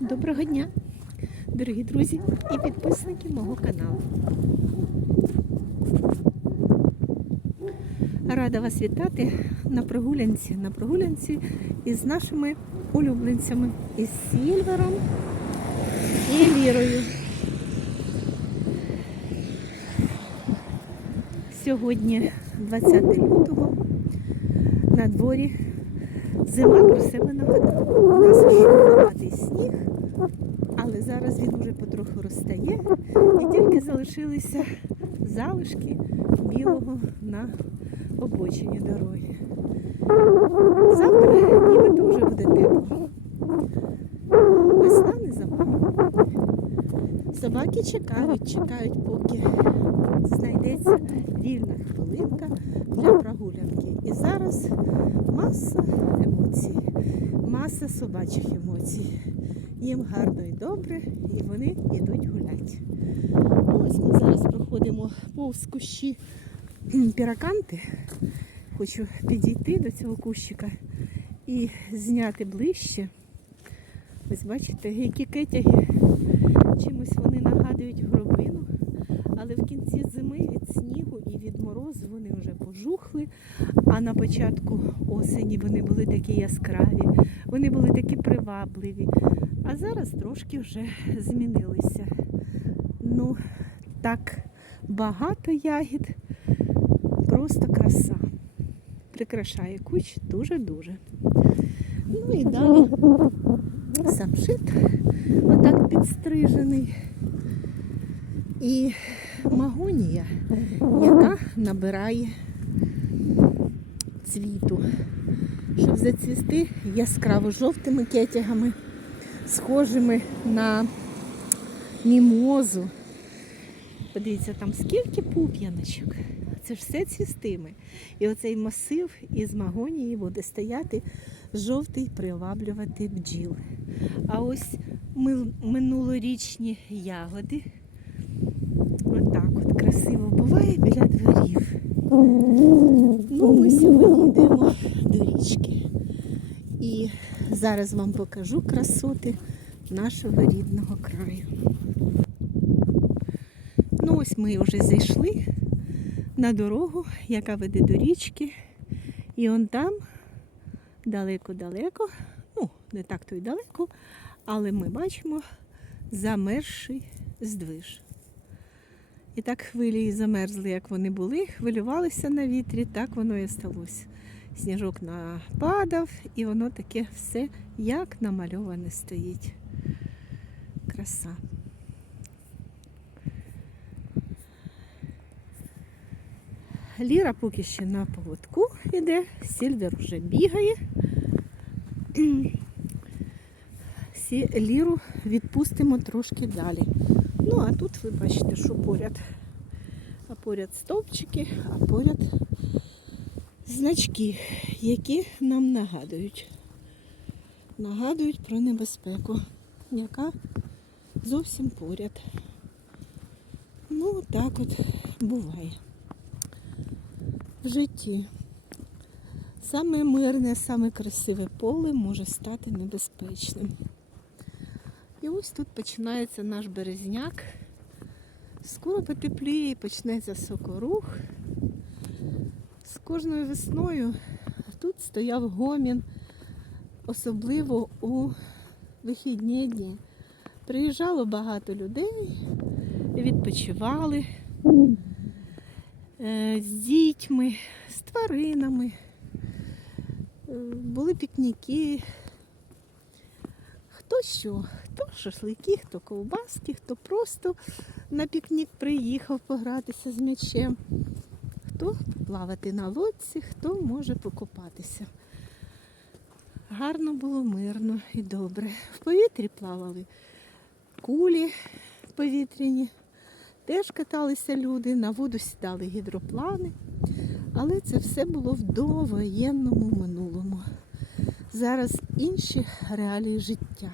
Доброго дня, дорогі друзі і підписники мого каналу. Рада вас вітати на прогулянці, на прогулянці із нашими улюбленцями, із Сільвером і Лірою. Сьогодні 20 лютого на дворі зима про себе нагадала. У нас багатий сніг, але зараз він уже потроху розтає і тільки залишилися залишки білого на обочині дороги. Завтра нібито вже буде тепло. Весна не за. Собаки чекають, чекають, поки знайдеться вільна хвилинка для прогулянки. І зараз маса емоцій, маса собачих емоцій. Їм гарно і добре, і вони йдуть гуляти. Ось ми зараз проходимо повз кущі піраканти. Хочу підійти до цього кущика і зняти ближче. Ось бачите, які кетяги. Чимось вони нагадують гробину, але в кінці зими від снігу і від морозу вони вже пожухли. А на початку осені вони були такі яскраві, вони були такі привабливі. А зараз трошки вже змінилися. Ну, так багато ягід, просто краса. Прикрашає кущ дуже-дуже. Ну і далі самшит отак підстрижений. І магонія, яка набирає цвіту, щоб зацвісти яскраво жовтими кетягами, схожими на мімозу. Подивіться, там скільки пуп'яночок. Це ж все цвістиме. І оцей масив із магонії буде стояти жовтий, приваблювати бджіл. А ось минулорічні ягоди. Отак от красиво буває біля дворів. Ну, ми сьогодні йдемо до річки. І зараз вам покажу красоти нашого рідного краю. Ну, ось ми вже зайшли на дорогу, яка веде до річки. І он там далеко-далеко, ну, не так то й далеко, але ми бачимо замерзший здвиж. І так хвилі замерзли, як вони були, хвилювалися на вітрі, так воно і сталося. Сніжок нападав, і воно таке все як намальоване стоїть. Краса. Ліра поки ще на поводку йде, Сільвер вже бігає. Ліру відпустимо трошки далі. Ну, а тут ви бачите, що поряд. А поряд стовпчики, а поряд значки, які нам нагадують. Нагадують про небезпеку, яка зовсім поряд. Ну, так от буває в житті. Саме мирне, саме красиве поле може стати небезпечним. І ось тут починається наш березняк. Скоро потепліє і почнеться сокорух. Кожною весною тут стояв гомін, особливо у вихідні дні. Приїжджало багато людей, відпочивали е, з дітьми, з тваринами. Е, Були пікніки. Хто що, хто шашлики, хто ковбаски, хто просто на пікнік приїхав погратися з м'ячем, хто плавати на лодці, хто може покупатися. Гарно було, мирно і добре. В повітрі плавали кулі повітряні, теж каталися люди, на воду сідали гідроплани. Але це все було в довоєнному минулому. Зараз інші реалії життя,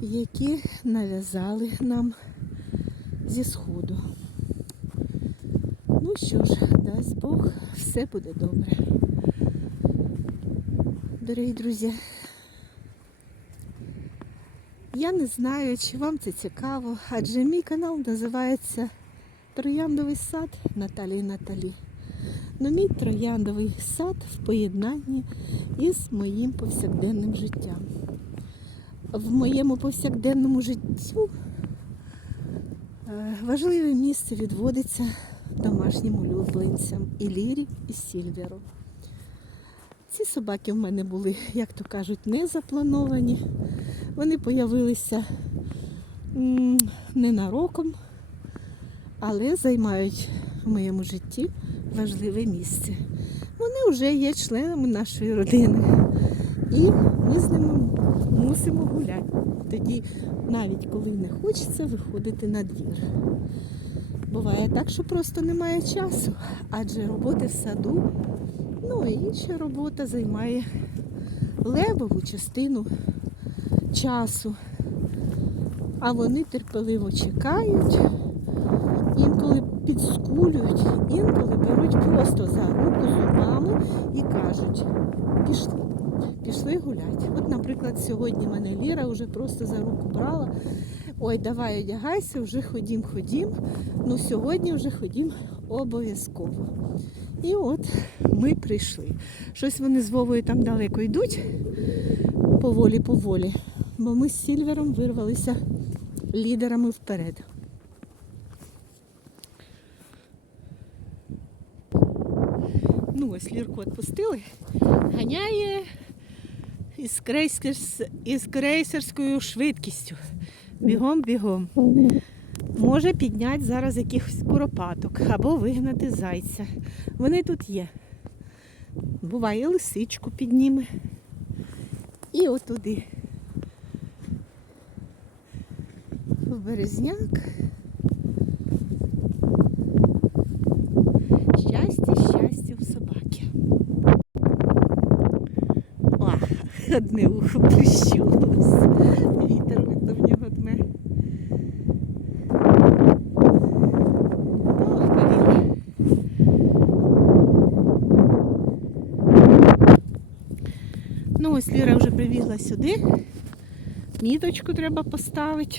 які нав'язали нам зі сходу. Ну що ж, дасть Бог, все буде добре. Дорогі друзі, Я не знаю, чи вам це цікаво, адже мій канал називається Трояндовий сад Наталії Наталі. Ну, мій трояндовий сад в поєднанні із моїм повсякденним життям. В моєму повсякденному життю е, важливе місце відводиться домашнім улюбленцям і Лірі, і Сільверу. Ці собаки в мене були, як то кажуть, не заплановані. Вони появилися ненароком, але займають в моєму житті важливе місце. Вони вже є членами нашої родини. І ми з ними мусимо гуляти. Тоді, навіть коли не хочеться виходити на двір. Буває так, що просто немає часу, адже роботи в саду, ну і інша робота займає левову частину часу. А вони терпеливо чекають, інколи підскулюють, інколи беруть просто за руку зубами і кажуть, пішли, пішли гуляти. Наприклад, сьогодні мене Ліра вже просто за руку брала. Ой, давай одягайся, вже ходім, ходім. Ну сьогодні вже ходім обов'язково. І от ми прийшли. Щось вони з Вовою там далеко йдуть, поволі-поволі. Бо ми з Сільвером вирвалися лідерами вперед. Ну, ось лірку відпустили. Ганяє із, крейсерс... із крейсерською швидкістю. Бігом, бігом. Може підняти зараз якихось куропаток або вигнати зайця. Вони тут є. Буває лисичку підніме. І отуди. В березняк. Щастя, щастя в собаки. О, одне ухо прищулось. Вітер видно в нього дме. Ну ось Ліра вже прибігла сюди. Міточку треба поставити.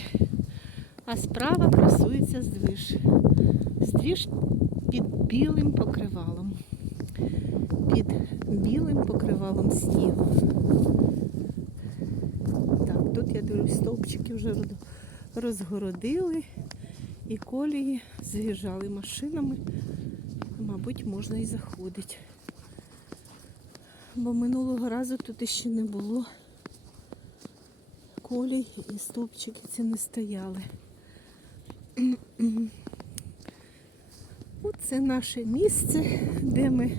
А справа красується здвиж. Здвиж під білим покривалом. Під білим покривалом снігу. Дивлюсь, стовпчики вже розгородили і колії з'їжджали машинами. Мабуть, можна і заходити. Бо минулого разу тут іще не було колій і стовпчики ці не стояли. Оце наше місце, де ми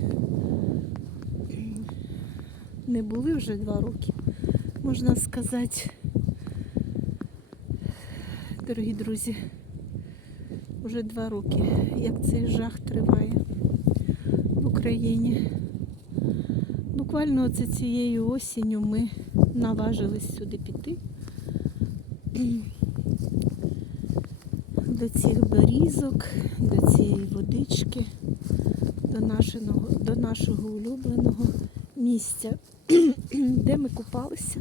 не були вже два роки, можна сказати. Дорогі друзі, вже два роки, як цей жах триває в Україні. Буквально оце цією осінню ми наважились сюди піти. До цих берізок, до цієї водички, до нашого, до нашого улюбленого місця, де ми купалися,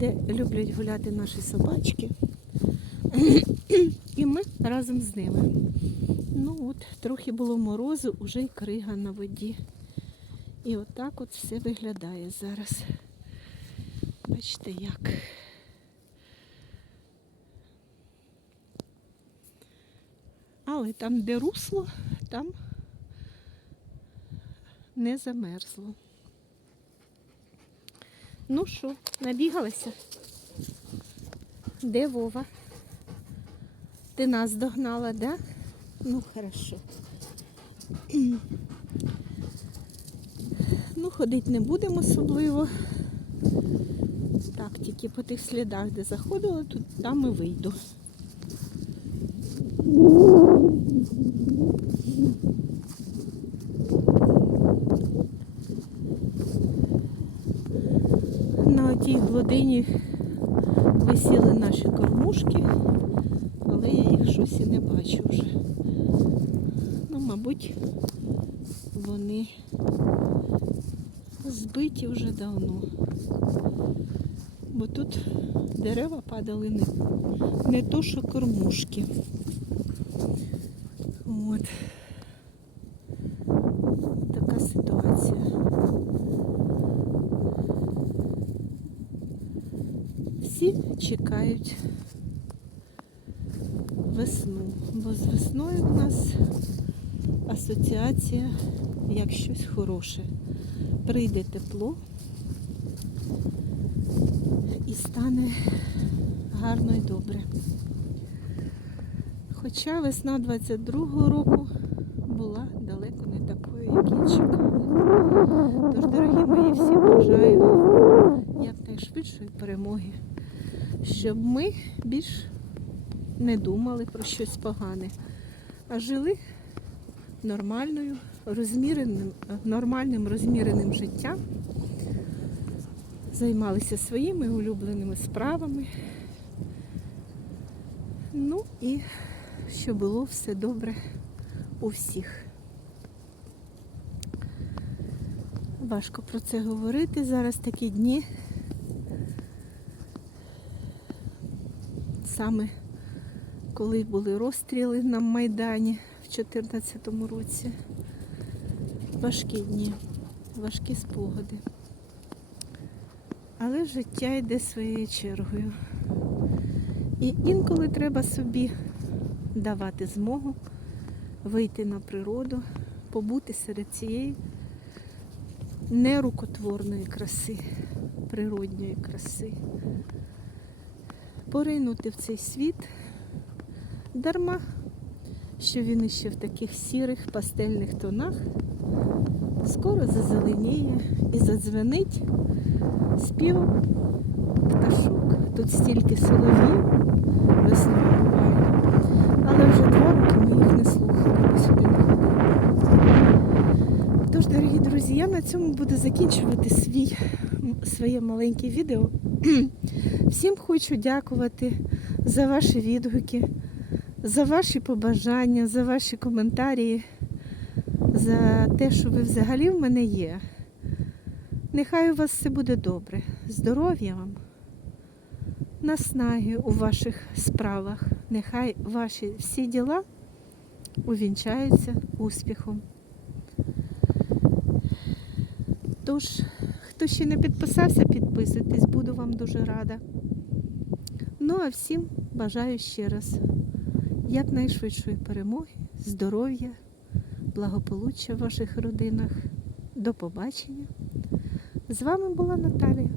де люблять гуляти наші собачки. І ми разом з ними. Ну от, трохи було морозу, уже й крига на воді. І отак от все виглядає зараз. Бачите як. Але там, де русло, там не замерзло. Ну що, набігалася? Де Вова? Ти нас догнала, да? Ну, хорошо. Ну, ходити не будемо особливо. Так, тільки по тих слідах, де заходила, тут там і вийду. Отій глодині висіли наші кормушки, але я їх щось і не бачу вже. Ну, мабуть, вони збиті вже давно. Бо тут дерева падали не, не то, що кормушки. Всі чекають весну, бо з весною в нас асоціація як щось хороше. Прийде тепло і стане гарно і добре. Хоча весна 22-го року була далеко не такою, як я чекала. Тож, дорогі мої, всім бажаю якнайшвидшої перемоги, щоб ми більш не думали про щось погане, а жили нормальною, розміреним, нормальним розміреним життям, займалися своїми улюбленими справами. Ну і щоб було все добре у всіх. Важко про це говорити. Зараз такі дні. Саме коли були розстріли на Майдані в 2014 році. Важкі дні, важкі спогади. Але життя йде своєю чергою. І інколи треба собі давати змогу вийти на природу, побути серед цієї нерукотворної краси, природньої краси, поринути в цей світ дарма, що він іще в таких сірих пастельних тонах, скоро зазеленіє і задзвенить спів пташок. Тут стільки солов'їв весною буває, але вже два роки ми їх не слухали, ми сюди не ходили. Тож, дорогі друзі, я на цьому буду закінчувати свій, своє маленьке відео. Всім хочу дякувати за ваші відгуки, за ваші побажання, за ваші коментарі, за те, що ви взагалі в мене є. Нехай у вас все буде добре. Здоров'я вам, наснаги у ваших справах. Нехай ваші всі діла увінчаються успіхом. Тож, хто ще не підписався, підписуйтесь, буду вам дуже рада. Ну а всім бажаю ще раз якнайшвидшої перемоги, здоров'я, благополуччя в ваших родинах. До побачення. З вами була Наталія.